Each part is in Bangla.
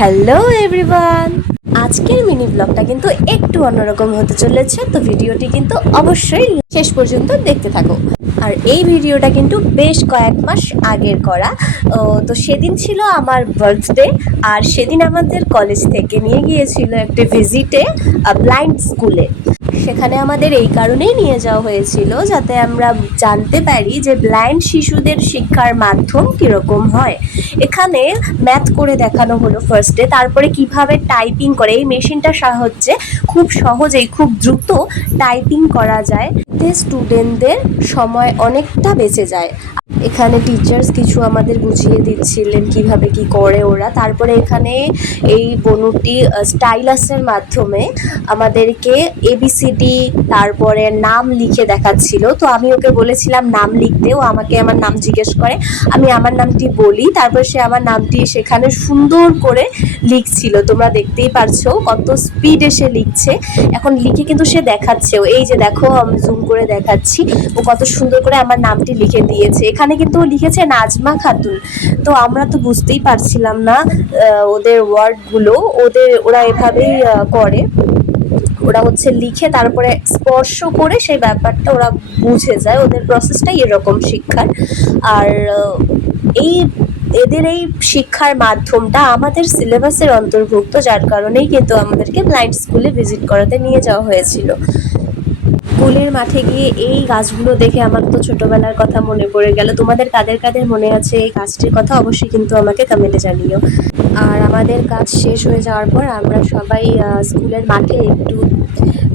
হ্যালো এভরিওয়ান, আজকের মিনি ব্লগটা কিন্তু একটু অন্যরকম হতে চলেছে। তো ভিডিওটি কিন্তু অবশ্যই শেষ পর্যন্ত দেখতে থাকো। আর এই ভিডিওটা কিন্তু বেশ কয়েক মাস আগের করা। তো সেদিন ছিল আমার বার্থডে, আর সেদিন আমাদের কলেজ থেকে নিয়ে গিয়েছিল একটা ভিজিটে ব্লাইন্ড স্কুলে। সেখানে আমাদের এই কারণেই নিয়ে যাওয়া হয়েছিল যাতে আমরা জানতে পারি যে ব্লাইন্ড শিশুদের শিক্ষার মাধ্যম কীরকম হয়। এখানে ম্যাথ করে দেখানো হলো ফার্স্টে, তারপরে কিভাবে টাইপিং করে এই মেশিনটার সাহায্যে খুব সহজেই খুব দ্রুত টাইপিং করা যায়, এতে স্টুডেন্টদের সময় অনেকটা বেঁচে যায়। এখানে টিচার্স কিছু আমাদের বুঝিয়ে দিচ্ছিলেন কিভাবে কি করে ওরা। তারপরে এখানে এই বনুটি স্টাইলাসের মাধ্যমে আমাদেরকে এবিসিডি তারপরে নাম লিখে দেখাচ্ছিল। তো আমি ওকে বলেছিলাম নাম লিখতে, ও আমাকে আমার নাম জিজ্ঞেস করে, আমি আমার নামটি বলি, তারপর সে আমার নামটি সেখানে সুন্দর করে লিখছিল। তোমরা দেখতেই পারছো কত স্পিডে সে লিখছে। এখন লিখে কিন্তু সে দেখাচ্ছেও, এই যে দেখো আমি জুম করে দেখাচ্ছি, ও কত সুন্দর করে আমার নামটি লিখে দিয়েছে। এখানে কিন্তু ও লিখেছে নাজমা খাতুন। তো আমরা তো বুঝতেই পারছিলাম না ওদের ওয়ার্ডগুলো, ওরা এভাবেই করে। ওরা হচ্ছে লিখে তারপরে স্পর্শ করে সেই ব্যাপারটা ওরা বুঝে যায়, ওদের প্রসেসটাই এরকম শিক্ষার। আর এই এদের এই শিক্ষার মাধ্যমটা আমাদের সিলেবাসের অন্তর্ভুক্ত, যার কারণেই কিন্তু আমাদেরকে ব্লাইন্ড স্কুলে ভিজিট করাতে নিয়ে যাওয়া হয়েছিল। স্কুলের মাঠে গিয়ে এই গাছগুলো দেখে আমার তো ছোটবেলার কথা মনে পড়ে গেল। তোমাদের কাদের কাদের মনে আছে এই গাছটির কথা অবশ্যই কিন্তু আমাকে কমেন্টে জানিও। আর আমাদের কাজ শেষ হয়ে যাওয়ার পর আমরা সবাই স্কুলের মাঠে একটু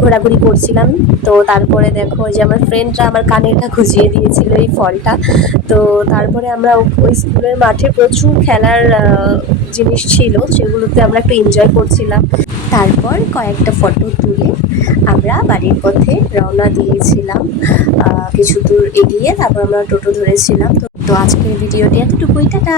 ঘোরাঘুরি করছিলাম। তো তারপরে দেখো যে আমার ফ্রেন্ডরা আমার কানেরটা খুঁজিয়ে দিয়েছিল এই ফলটা। তো তারপরে আমরা ওই স্কুলের মাঠে প্রচুর খেলার জিনিস ছিল, সেগুলোতে আমরা একটু এনজয় করছিলাম। তারপর কয়েকটা ফটো তুলে আমরা বাড়ির পথে রওনা দিয়েছিলাম। কিছু দূর এগিয়ে তারপর আমরা টোটো ধরেছিলাম। তো আজকের ভিডিওটি এতটুকুই, টাটা।